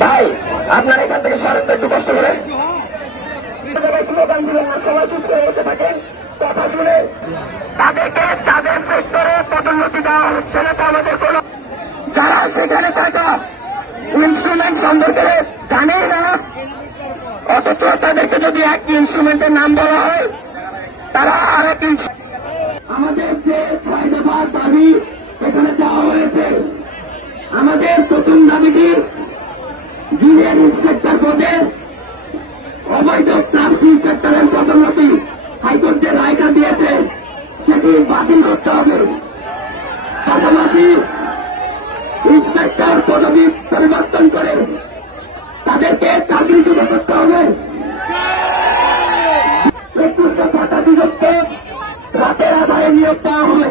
ভাই আপনার এখান থেকে সরকার একটু কষ্ট করে স্লোগান দিলেন না, সবাই চুপ করে বসে থাকেন। কথা শুনে তাদেরকে তাদের সেক্টরে পদোন্নতি দেওয়া হচ্ছে না, আমাদের কোন যারা সেখানে থাকা ইনস্ট্রুমেন্ট সম্পর্কে জানেই না, অথচ তাদেরকে যদি এক ইনস্ট্রুমেন্টের নাম বলা হয় তারা আরেক আমাদের যে 6 দফার দাবি এখানে দেওয়া হয়েছে, আমাদের প্রথম দাবিটি জুনিয়র ইন্সপেক্টর পদে অবৈধ ক্লাস ইন্সপেক্টরের পদোন্নতি হাইকোর্ট যে রায়টা দিয়েছে সেটি বাতিল করতে হবে। পাশাপাশি ইন্সপেক্টর পদবি পরিবর্তন করে তাদেরকে চাকরিচ্যুত করতে হবে। 2185 জনকে রাতের আধারে নিয়োগ দেওয়া হবে।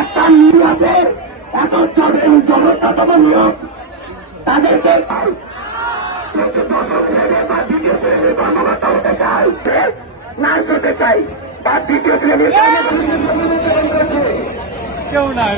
একটা নিয়োগ আছে, এত জনপ্রতম নিয়োগ, তাদেরকে কর্মকর্তা হতে চাই, নার্স হতে চাই, বা দ্বিতীয় শ্রেণীর কেউ নাই।